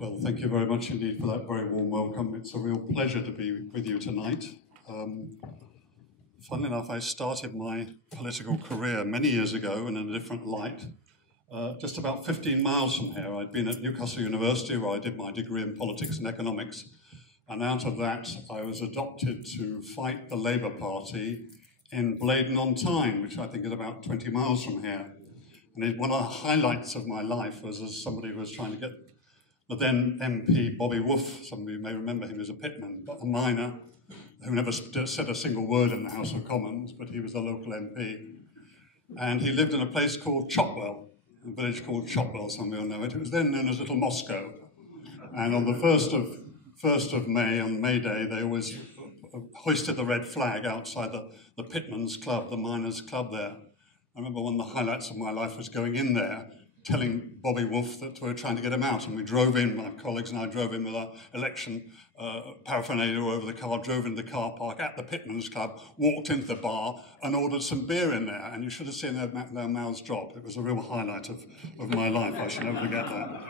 Well, thank you very much indeed for that very warm welcome. It's a real pleasure to be with you tonight. Funnily enough, I started my political career many years ago in a different light. Just about 15 miles from here, I'd been at Newcastle University where I did my degree in politics and economics. And out of that, I was adopted to fight the Labour Party in Blaydon-on-Tyne, which I think is about 20 miles from here. And one of the highlights of my life was as somebody who was trying to get the then MP Bobby Wolf, some of you may remember him as a pitman, but a miner who never said a single word in the House of Commons, but he was a local MP. And he lived in a place called Chopwell, a village called Chopwell, some of you will know it. It was then known as Little Moscow. And on the 1st of May, on May Day, they always hoisted the red flag outside the pitman's club, the miners' club there. I remember one of the highlights of my life was going in there, telling Bobby Wolf that we were trying to get him out, and we drove in, my colleagues and I drove in with our election paraphernalia over the car, drove into the car park at the Pitman's Club, walked into the bar and ordered some beer in there, and you should have seen their mouths drop. It was a real highlight of my life. I shall never forget that.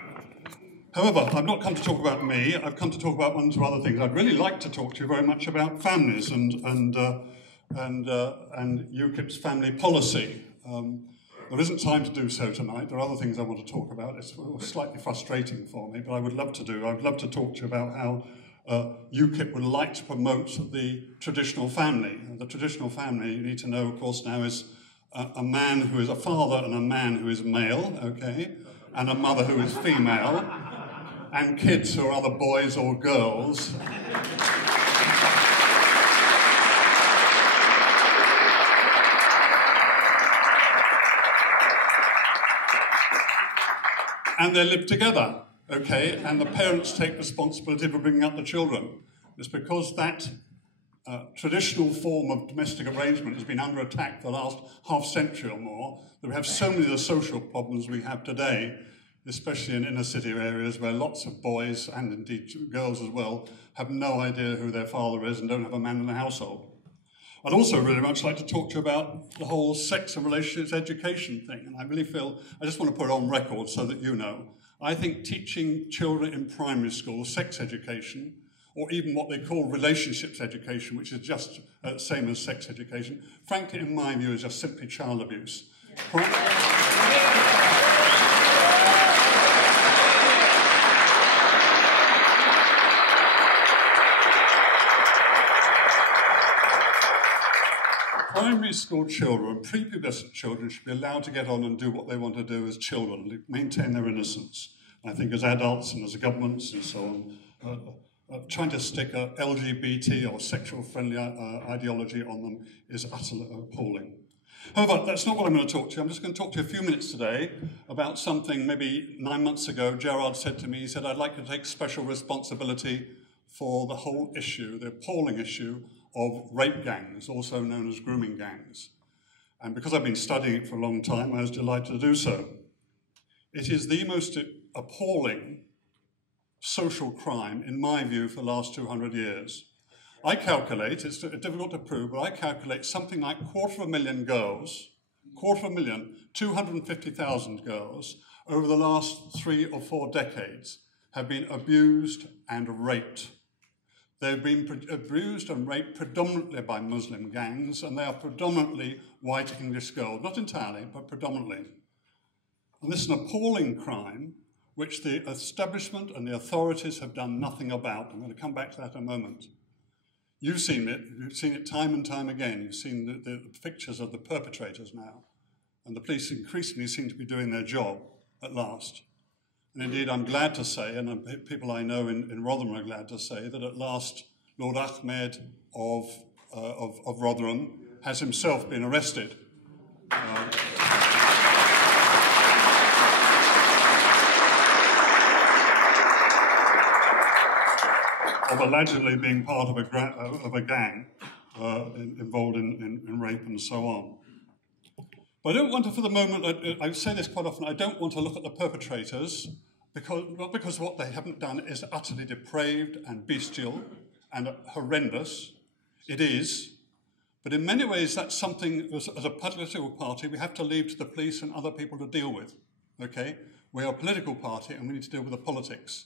However, I've not come to talk about me, I've come to talk about one or two other things. I'd really like to talk to you very much about families and UKIP's family policy. There isn't time to do so tonight. There are other things I want to talk about. It's slightly frustrating for me, but I would love to do. I'd love to talk to you about how UKIP would like to promote the traditional family. And the traditional family, you need to know, of course, now is a man who is a father and a man who is male, okay, and a mother who is female, and kids who are either boys or girls. And they live together, okay? And the parents take responsibility for bringing up the children. It's because that traditional form of domestic arrangement has been under attack for the last half century or more, that we have so many of the social problems we have today, especially in inner city areas where lots of boys, and indeed girls as well, have no idea who their father is and don't have a man in the household. I'd also really much like to talk to you about the whole sex and relationships education thing, and I really feel, I just want to put it on record so that you know, I think teaching children in primary school sex education, or even what they call relationships education, which is just the same as sex education, frankly, in my view, is just simply child abuse. Primary school children, prepubescent children, should be allowed to get on and do what they want to do as children, maintain their innocence. I think as adults and as governments and so on, trying to stick a LGBT or sexual-friendly ideology on them is utterly appalling. However, that's not what I'm going to talk to you. I'm just going to talk to you a few minutes today about something maybe 9 months ago Gerard said to me. He said, I'd like to take special responsibility for the whole issue, the appalling issue of rape gangs, also known as grooming gangs. And because I've been studying it for a long time, I was delighted to do so. It is the most appalling social crime, in my view, for the last 200 years. I calculate, it's difficult to prove, but I calculate something like 250,000 girls, 250,000 girls, over the last 3 or 4 decades have been abused and raped. They've been abused and raped predominantly by Muslim gangs, and they are predominantly white English girls. Not entirely, but predominantly. And this is an appalling crime which the establishment and the authorities have done nothing about. I'm going to come back to that in a moment. You've seen it time and time again. You've seen the pictures of the perpetrators now. And the police increasingly seem to be doing their job at last. And indeed, I'm glad to say, and people I know in Rotherham are glad to say, that at last Lord Ahmed of Rotherham has himself been arrested. Of allegedly being part of a gang involved in rape and so on. But I don't want to, for the moment, I say this quite often, I don't want to look at the perpetrators, not because what they haven't done is utterly depraved and bestial and horrendous. It is. But in many ways, that's something, as a political party, we have to leave to the police and other people to deal with. Okay? We are a political party and we need to deal with the politics.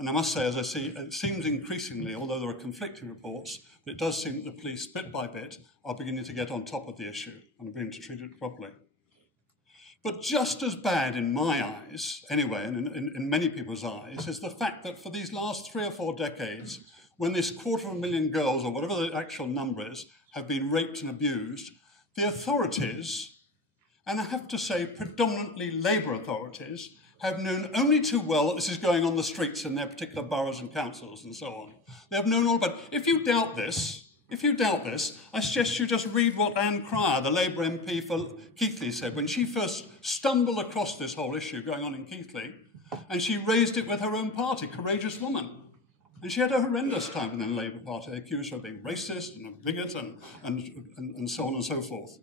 And I must say, as I see, it seems increasingly, although there are conflicting reports, that it does seem that the police, bit by bit, are beginning to get on top of the issue and are beginning to treat it properly. But just as bad in my eyes, anyway, and in many people's eyes, is the fact that for these last 3 or 4 decades, when this 250,000 girls, or whatever the actual number is, have been raped and abused, the authorities, and I have to say predominantly Labour authorities, have known only too well that this is going on the streets in their particular boroughs and councils and so on. They have known all about it. If you doubt this, I suggest you just read what Anne Cryer, the Labour MP for Keighley, said when she first stumbled across this whole issue going on in Keighley, and she raised it with her own party, courageous woman. And she had a horrendous time within the Labour Party. They accused her of being racist and a bigot and so on and so forth.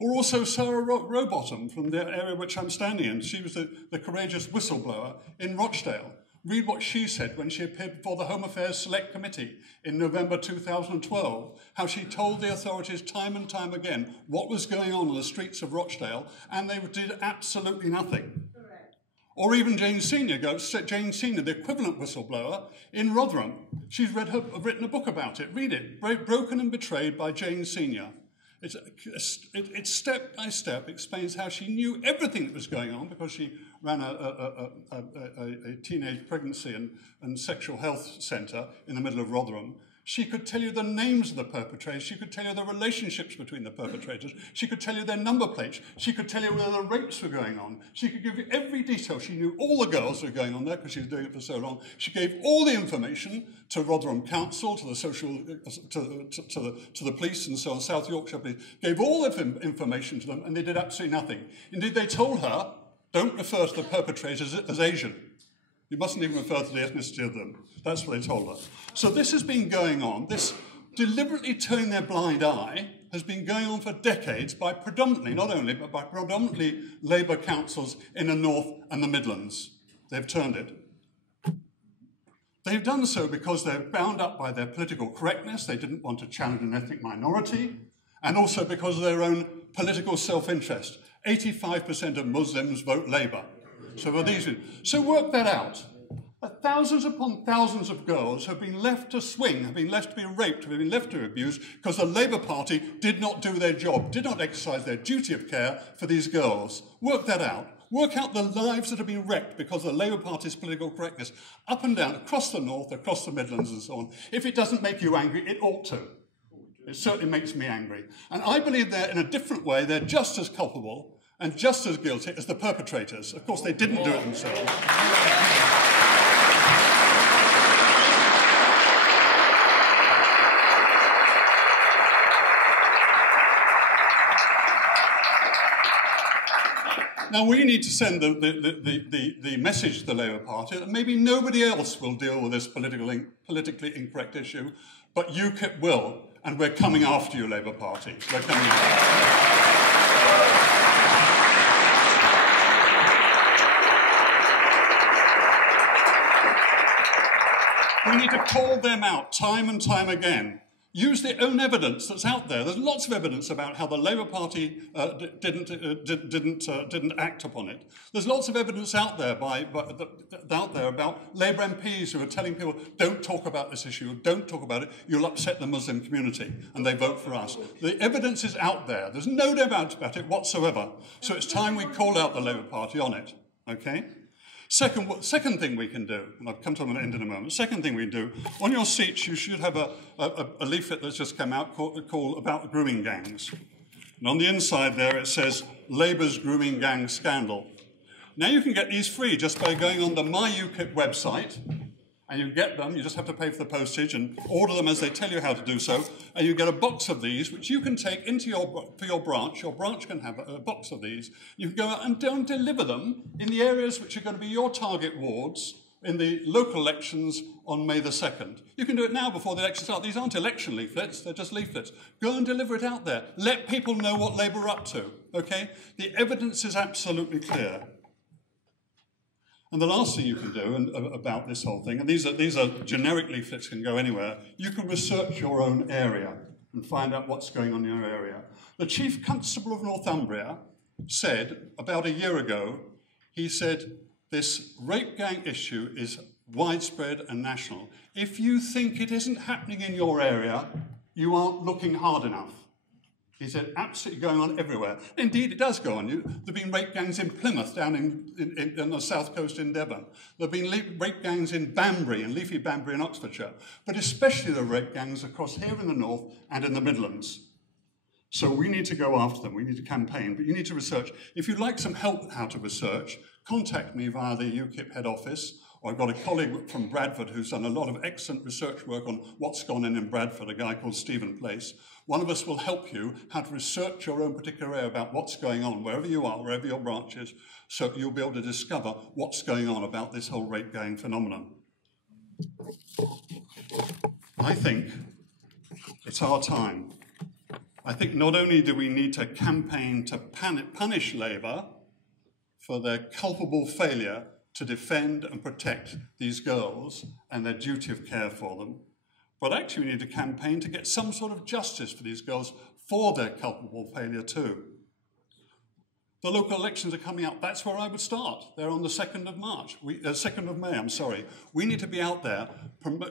Or also Sarah Rowbottom from the area which I'm standing in. She was the courageous whistleblower in Rochdale. Read what she said when she appeared before the Home Affairs Select Committee in November 2012, how she told the authorities time and time again what was going on the streets of Rochdale, and they did absolutely nothing. Or even Jane Senior, the equivalent whistleblower in Rotherham. She's written a book about it. Read it. Broken and Betrayed by Jane Senior. It step by step explains how she knew everything that was going on because she ran a teenage pregnancy and sexual health centre in the middle of Rotherham. She could tell you the names of the perpetrators. She could tell you the relationships between the perpetrators. She could tell you their number plates. She could tell you whether the rapes were going on. She could give you every detail. She knew all the girls that were going on there because she was doing it for so long. She gave all the information to Rotherham Council, to the social, to the police and so on, South Yorkshire Police. Gave all the information to them, and they did absolutely nothing. Indeed, they told her, don't refer to the perpetrators as Asian. You mustn't even refer to the ethnicity of them. That's what they told her. So this has been going on. This deliberately turning their blind eye has been going on for decades by predominantly, not only, but by predominantly Labour councils in the North and the Midlands. They've turned it. They've done so because they're bound up by their political correctness. They didn't want to challenge an ethnic minority. And also because of their own political self-interest. 85% of Muslims vote Labour. So work that out. Thousands upon thousands of girls have been left to swing, have been left to be raped, have been left to be abused because the Labour Party did not do their job, did not exercise their duty of care for these girls. Work that out. Work out the lives that have been wrecked because of the Labour Party's political correctness, up and down, across the North, across the Midlands and so on. If it doesn't make you angry, it ought to. It certainly makes me angry. And I believe they're, in a different way, they're just as culpable and just as guilty as the perpetrators. Of course, they didn't do it themselves. Now, we need to send the message to the Labour Party that maybe nobody else will deal with this politically incorrect issue, but UKIP will, and we're coming after you, Labour Party. We're coming after you. We need to call them out time and time again. Use their own evidence that's out there. There's lots of evidence about how the Labour Party didn't act upon it. There's lots of evidence out there about Labour MPs who are telling people, don't talk about this issue, don't talk about it, you'll upset the Muslim community, and they vote for us. The evidence is out there. There's no doubt about it whatsoever. So it's time we call out the Labour Party on it, okay? Second thing we can do, and I'll come to an end in a moment, second thing we can do, on your seats you should have a leaflet that's just come out called About Grooming Gangs. And on the inside there it says, Labour's Grooming Gang Scandal. Now you can get these free just by going on the My UKIP website, and you get them, you just have to pay for the postage and order them as they tell you how to do so, and you get a box of these which you can take into your branch can have a box of these. You can go out and don't deliver them in the areas which are going to be your target wards in the local elections on May the 2nd. You can do it now before the elections start. These aren't election leaflets, they're just leaflets. Go and deliver it out there. Let people know what Labour are up to, okay? The evidence is absolutely clear. And the last thing you can do about this whole thing, and these are generic leaflets, can go anywhere, you can research your own area and find out what's going on in your area. The Chief Constable of Northumbria said, about a year ago, he said, this rape gang issue is widespread and national. If you think it isn't happening in your area, you aren't looking hard enough. He said, absolutely going on everywhere. Indeed, it does go on. There have been rape gangs in Plymouth, down in the south coast in Devon. There have been rape gangs in Banbury, in leafy Banbury in Oxfordshire, but especially the rape gangs across here in the north and in the Midlands. So we need to go after them. We need to campaign, but you need to research. If you'd like some help how to research, contact me via the UKIP head office, or I've got a colleague from Bradford who's done a lot of excellent research work on what's gone in Bradford, a guy called Stephen Place. One of us will help you how to research your own particular area about what's going on, wherever you are, wherever your branch is, so you'll be able to discover what's going on about this whole rape gang phenomenon. I think it's our time. I think not only do we need to campaign to punish Labour for their culpable failure to defend and protect these girls and their duty of care for them, but actually we need to campaign to get some sort of justice for these girls for their culpable failure too. The local elections are coming up. That's where I would start. They're on the 2nd of March. 2nd of May, I'm sorry. We need to be out there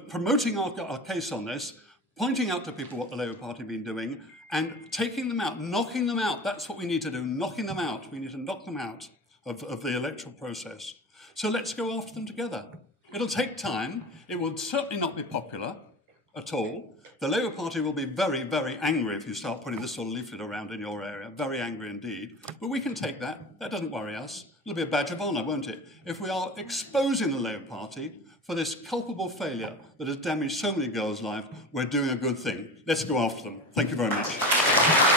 promoting our case on this, pointing out to people what the Labour Party have been doing, and taking them out, knocking them out. That's what we need to do, knocking them out. We need to knock them out of the electoral process. So let's go after them together. It'll take time. It will certainly not be popular at all. The Labour Party will be very, very angry if you start putting this sort of leaflet around in your area, very angry indeed. But we can take that. That doesn't worry us. It'll be a badge of honour, won't it? If we are exposing the Labour Party for this culpable failure that has damaged so many girls' lives, we're doing a good thing. Let's go after them. Thank you very much.